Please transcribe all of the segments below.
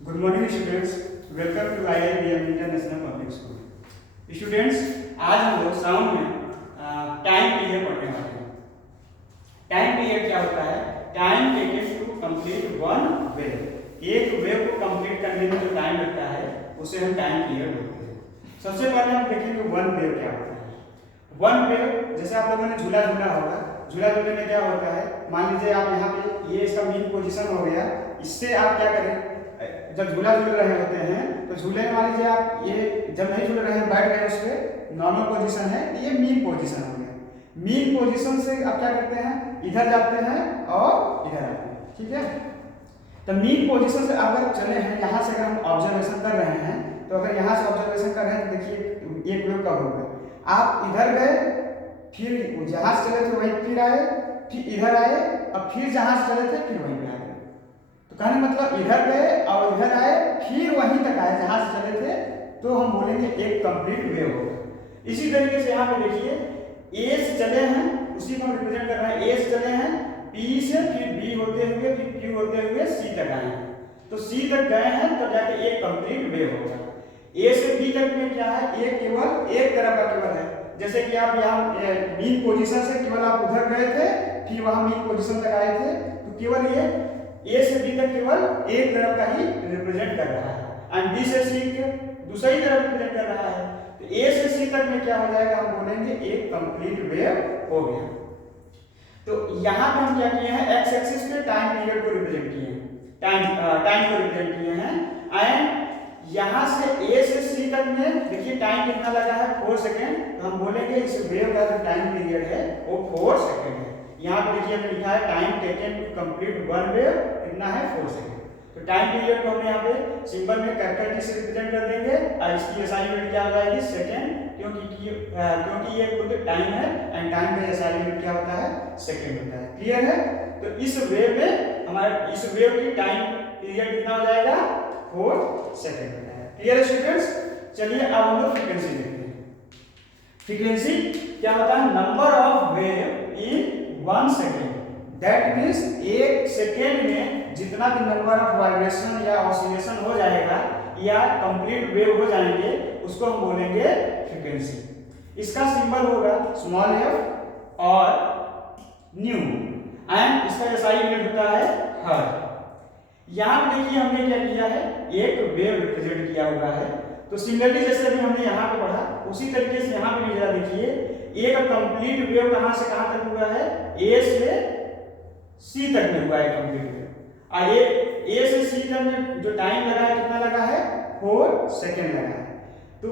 Good morning students, welcome to IIBM international public school. Students, आज हम लोग sound में टाइम पीरियड पढ़ने वाले हैं। टाइम पीरियड क्या होता है? Time taken to complete one wave. एक वेव को कंप्लीट करने में जो टाइम लगता है उसे हम टाइम पीरियड बोलते हैं। सबसे पहले हम देखेंगे वन वेव क्या होता है। वन वेव, जैसे आप लोगों ने झूला झूला होगा, झूला झूले में क्या होता है, मान लीजिए आप यहाँ पे ये इसका मेन पोजीशन हो गया, इससे आप क्या करें, जब झूला झूल रहे होते हैं तो झूले में मान लीजिए आप ये जब नहीं झूल रहे हैं, बैठ गए, उस पर नॉर्मल पोजीशन है, ये मीन पोजीशन हो गया। मीन पोजीशन से आप क्या करते हैं, इधर जाते हैं और इधर आते हैं, ठीक है। तो मीन पोजीशन से अगर चले हैं, यहाँ से अगर हम ऑब्जर्वेशन कर रहे हैं, तो अगर यहाँ से ऑब्जर्वेशन कर रहे हैं तो देखिए एक वेव कब होगा, आप इधर गए, फिर जहाँ से चले थे वहीं फिर आए, फिर इधर आए, और फिर जहाँ से चले थे फिर वहीं पे आए। तो कहने मतलब इधर गए और इधर आए, फिर वहीं तक आए जहां से चले थे, तो हम बोलेंगे एक कंप्लीट वेव होगा। इसी तरीके से यहाँ पे देखिए, ए से चले हैं, उसी को हम रिप्रेजेंट कर रहे हैं। ए से चले हैं, पी से फिर बी होते हुए फिर क्यू होते हुए सी तक आए हैं, तो सी तक गए हैं तब जाके एक कंप्लीट वेव होगा। ए से बी तक में क्या है, एक केवल एक तरफ का केवल है। जैसे कि आप यहाँ मीन पोजीशन से केवल आप उधर गए थे, फिर वहां मीन पोजीशन तक आए थे, तो केवल ये ए से बी तक केवल एक तरफ का ही रिप्रेजेंट कर रहा है, एंड बी से सी के दूसरी तरफ रिप्रेजेंट कर रहा है। तो ए से सी तक में क्या हो जाएगा, हम बोलेंगे एक कंप्लीट वेव हो गया। तो यहाँ पे हम क्या किए हैं, एक्स एक्सिस पे टाइम पीरियड को रिप्रेजेंट किए हैं, टाइम को रिप्रेजेंट किए हैं। एंड यहाँ से ए से सी तक में देखिए टाइम कितना लगा है, 4 सेकेंड। तो हम बोलेंगे इस वेव का जो टाइम पीरियड है वो 4 सेकेंड है। यहाँ पे देखिए हमने लिखा है time taken to complete one wave कितना है, 4 सेकेंड। तो टाइम पीरियड को हमने यहाँ पे सिंबल में कैपिटल टी से रिप्रेजेंट कर देंगे, और इसकी असाइनमेंट क्या हो जाएगी, सेकेंड, क्योंकि ये खुद टाइम है, एंड टाइम का असाइनमेंट क्या होता है, सेकेंड होता है। क्लियर है? तो इस वेव में हमारे इस वेव की टाइम पीरियड कितना हो जाएगा, 4 सेकेंड होता है। क्लियर है स्टूडेंट्स? चलिए अब हम लोग फ्रीक्वेंसी देखते हैं। फ्रीक्वेंसी क्या होता है, number of wave in 1 second. That means एक सेकेंड में जितना भी नंबर ऑफ वाइब्रेशन या ऑसिलेशन हो जाएगा या कंप्लीट वेव हो जाएंगे, उसको हम बोलेंगे फ्रीक्वेंसी। इसका सिंबल होगा स्मॉल एफ और न्यू, एंड इसका एसआई यूनिट होता है हर्ट्ज। यहाँ पे देखिए हमने क्या किया है, एक वेव रिप्रेजेंट किया हुआ है। तो सिमिलरली जैसे भी हमने यहाँ पे पढ़ा, उसी तरीके से यहाँ पे भी जरा देखिए, एक कंप्लीट वेव कहां से कहां तक हुआ है, ए से सी तक में हुआ है कंप्लीट वेव। और ये ए से सी तक में जो टाइम लगा है कितना लगा है, 4 सेकेंड लगा है। तो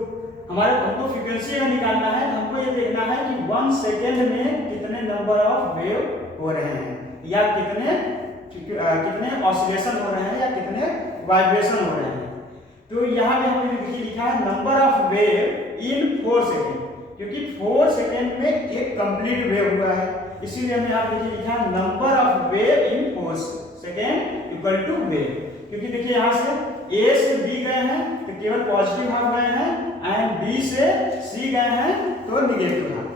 हमको फ्रीक्वेंसी अगर निकालना है तो हमको ये देखना है कि 1 सेकेंड में कितने नंबर ऑफ वेव हो रहे हैं, या कितने ऑसिलेशन हो रहे हैं, या कितने वाइब्रेशन हो रहे हैं। तो यहाँ पे हमने देखिए लिखा है number of wave in 4 second, क्योंकि 4 सेकेंड में एक कंप्लीट वेव हुआ है, इसीलिए हमने यहाँ देखिए लिखा है number of wave in 4 second equal to wave. क्योंकि देखिए यहाँ से ए से बी गए हैं तो केवल पॉजिटिव हाफ गए हैं, एंड बी से सी गए हैं तो निगेटिव हाफ।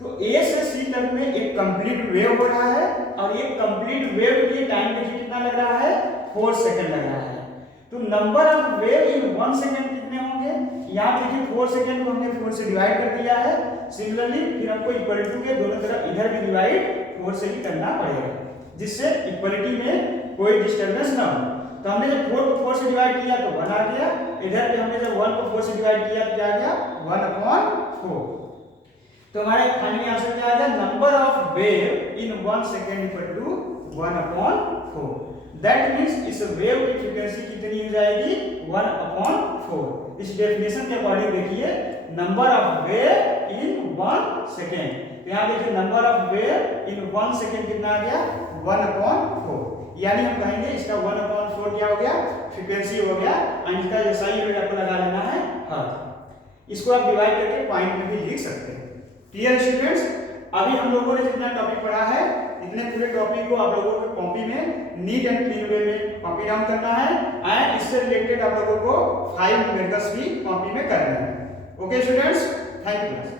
तो ए से सी तक में एक कंप्लीट वेव हो रहा है, और एक कंप्लीट वेव के लिए टाइम देखिए कितना लग रहा है, 4 सेकेंड लग रहा है। तो number of wave in 1 second कितने होंगे, यहाँ देखिए 4 सेकेंड को हमने 4 से डिवाइड कर दिया है। सिमिलरली फिर हमको इक्वल टू के दोनों तरफ इधर भी डिवाइड 4 से ही करना पड़ेगा, जिससे इक्वलिटी में कोई डिस्टर्बेंस ना हो। तो हमने जब 4 को 4 से डिवाइड किया तो 1 आ गया, इधर पे हमने जब 1 को 4 से डिवाइड किया तो क्या आ गया, 1/4। तो हमारा फाइनली आंसर क्या आ गया, number of wave in 1 second equal to 1/4। That means इस वेव की फ्रीक्वेंसी कितनी हो जाएगी, 1/4। इस डेफिनेशन के अकॉर्डिंग देखिए number of wave in 1 second, तो यहाँ देखिए number of wave in 1 second कितना आ गया, 1/4। यानी हम कहेंगे इसका 1/4 क्या हो गया, फ्रीक्वेंसी हो गया, एंड इसका जो सही यूनिट आपको लगा लेना है हर्ट्ज। इसको आप डिवाइड करके पॉइंट में भी लिख सकते हैं। Clear students? अभी हम लोगों ने जितना टॉपिक पढ़ा है, इतने पूरे टॉपिक को आप लोगों को कॉपी में नीट एंड क्लीन वे में कॉपी डाउन करना है, एंड इससे रिलेटेड आप लोगों को 5 न्यूमेरिकल्स भी कॉपी में करना है। Okay students, thank you.